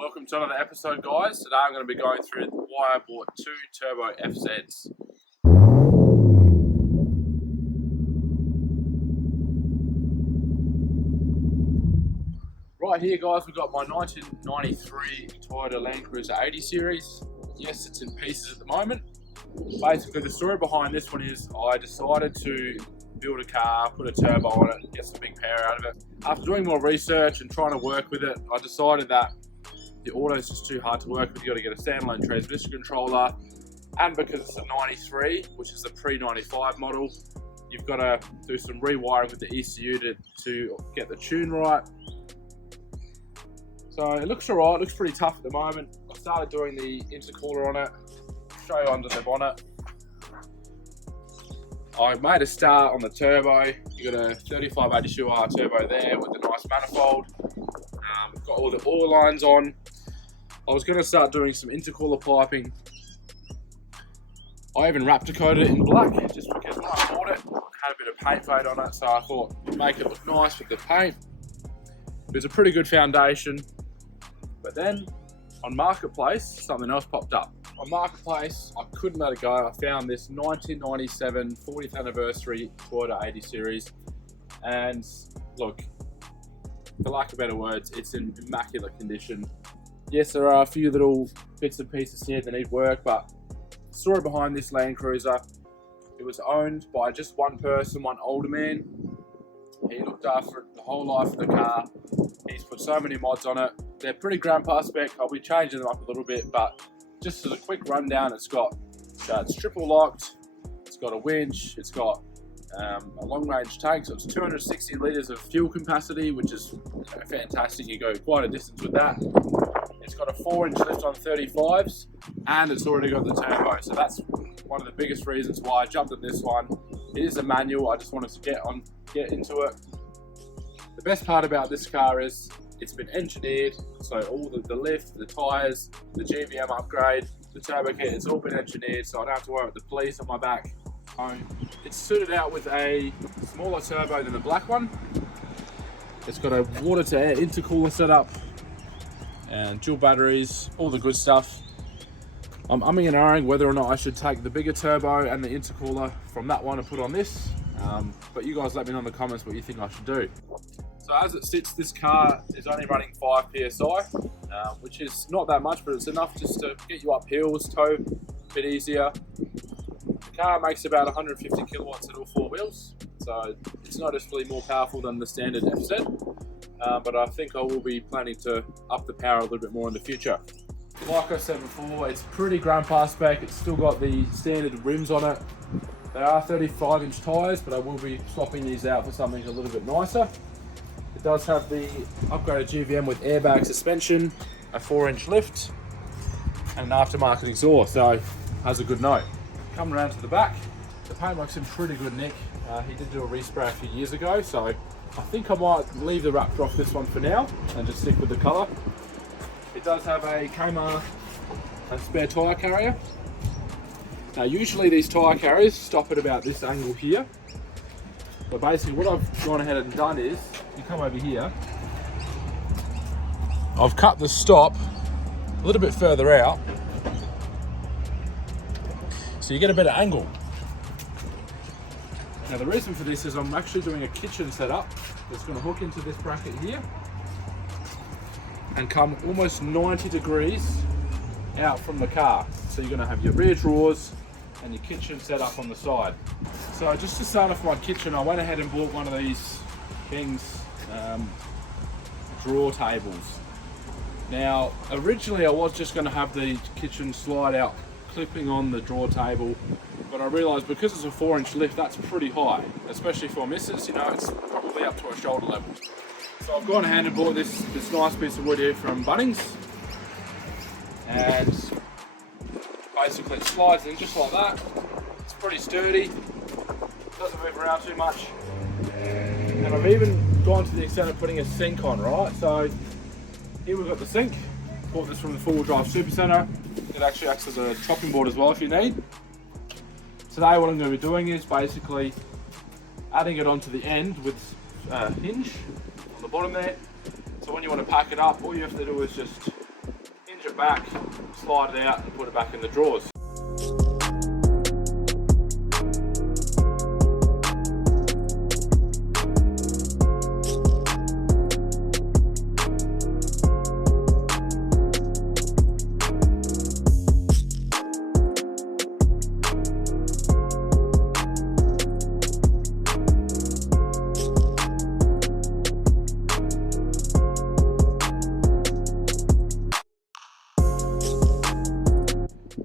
Welcome to another episode, guys. Today I'm going to be going through why I bought two turbo FZs. Right here, guys, we've got my 1993 Toyota Landcruiser 80 series. Yes, it's in pieces at the moment. Basically, the story behind this one is I decided to build a car, put a turbo on it, get some big power out of it. After doing more research and trying to work with it, I decided that the auto is just too hard to work with. You got to get a standalone transmission controller, and because it's a 93, which is the pre-95 model, you've got to do some rewiring with the ECU to get the tune right. So it looks alright, it looks pretty tough at the moment. I started doing the intercooler on it, show you under the bonnet. I made a start on the turbo. You got a 3582R turbo there with the nice manifold. Got all the oil lines on. I was going to start doing some intercooler piping. I even wrap coated it in black just because when I bought it, it had a bit of paint fade on it, so I thought make it look nice with the paint. It was a pretty good foundation. But then on Marketplace, something else popped up. On Marketplace, I couldn't let it go. I found this 1997 40th anniversary Toyota 80 series, and look, for lack of better words, it's in immaculate condition. Yes, there are a few little bits and pieces here that need work, but the story behind this Landcruiser, it was owned by just one person, one older man. He looked after it the whole life of the car. He's put so many mods on it. They're pretty grandpa-spec. I'll be changing them up a little bit, but just as a quick rundown, it's triple locked, it's got a winch, it's got a long range tank, so it's 260 litres of fuel capacity, which is fantastic. You go quite a distance with that. It's got a 4-inch lift on 35s, and it's already got the turbo, so that's one of the biggest reasons why I jumped at this one. It is a manual. I just wanted to get into it. The best part about this car is it's been engineered, so all the lift, the tyres, the GVM upgrade, the turbo kit, it's all been engineered, so I don't have to worry about the police on my back. It's suited out with a smaller turbo than the black one. It's got a water to air intercooler setup and dual batteries, all the good stuff. I'm umming and ahhing whether or not I should take the bigger turbo and the intercooler from that one and put on this, but you guys let me know in the comments what you think I should do. So as it sits, this car is only running 5 PSI, which is not that much, but it's enough just to get you up hills, tow a bit easier. The car makes about 150 kilowatts at all 4 wheels, so it's noticeably more powerful than the standard FZ, but I think I will be planning to up the power a little bit more in the future. Like I said before, it's pretty grandpa spec. It's still got the standard rims on it. They are 35-inch tyres, but I will be swapping these out for something a little bit nicer. It does have the upgraded GVM with airbag suspension, a 4-inch lift, and an aftermarket exhaust, so has a good note. Coming around to the back, the paint works in pretty good nick. He did do a respray a few years ago, so I think I might leave the Raptor off this one for now and just stick with the colour. It does have a Kmart spare tyre carrier. Now usually these tyre carriers stop at about this angle here, but basically what I've gone ahead and done is, you come over here, I've cut the stop a little bit further out so you get a better angle. Now the reason for this is I'm actually doing a kitchen setup that's going to hook into this bracket here and come almost 90 degrees out from the car. So you're going to have your rear drawers and your kitchen set up on the side. So just to start off my kitchen, I went ahead and bought one of these things, drawer tables. Now originally I was just going to have the kitchen slide out clipping on the drawer table, but I realised because it's a 4-inch lift, that's pretty high, especially for misses, you know, it's probably up to a shoulder level. So I've gone ahead and bought this nice piece of wood here from Bunnings, and basically it slides in just like that. It's pretty sturdy, doesn't move around too much, and I've even gone to the extent of putting a sink on, right? So here we've got the sink. Bought this from the 4-wheel drive super centre. It actually acts as a chopping board as well if you need. Today what I'm going to be doing is basically adding it onto the end with a hinge on the bottom there. So when you want to pack it up, all you have to do is just back, slide it out and put it back in the drawers.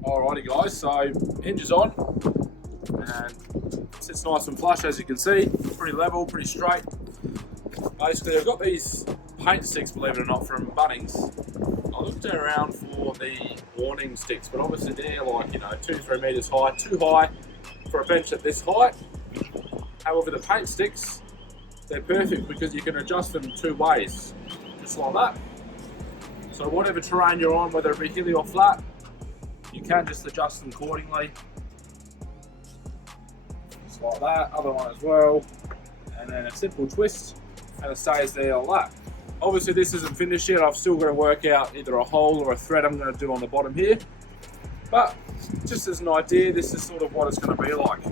Alrighty guys, so hinge is on and it sits nice and flush, as you can see, pretty level, pretty straight. Basically I've got these paint sticks, believe it or not, from Bunnings. I looked around for the warning sticks, but obviously they're like, 2-3 meters high, too high for a bench at this height. However, the paint sticks, they're perfect because you can adjust them 2 ways, just like that. So whatever terrain you're on, whether it be hilly or flat, you can just adjust them accordingly. Just like that, other one as well. And then a simple twist and it stays there like that. Obviously this isn't finished yet, I've still got to work out either a hole or a thread I'm going to do on the bottom here. But just as an idea, this is sort of what it's going to be like.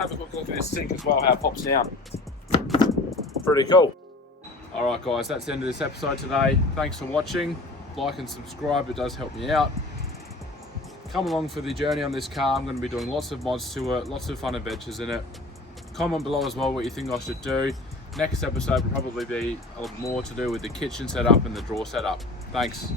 Have a quick look at this sink as well, how it pops down. Pretty cool. Alright guys, that's the end of this episode today. Thanks for watching. Like and subscribe, it does help me out. Come along for the journey on this car. I'm going to be doing lots of mods to it, lots of fun adventures in it. Comment below as well what you think I should do. Next episode will probably be a lot more to do with the kitchen setup and the drawer setup. Thanks.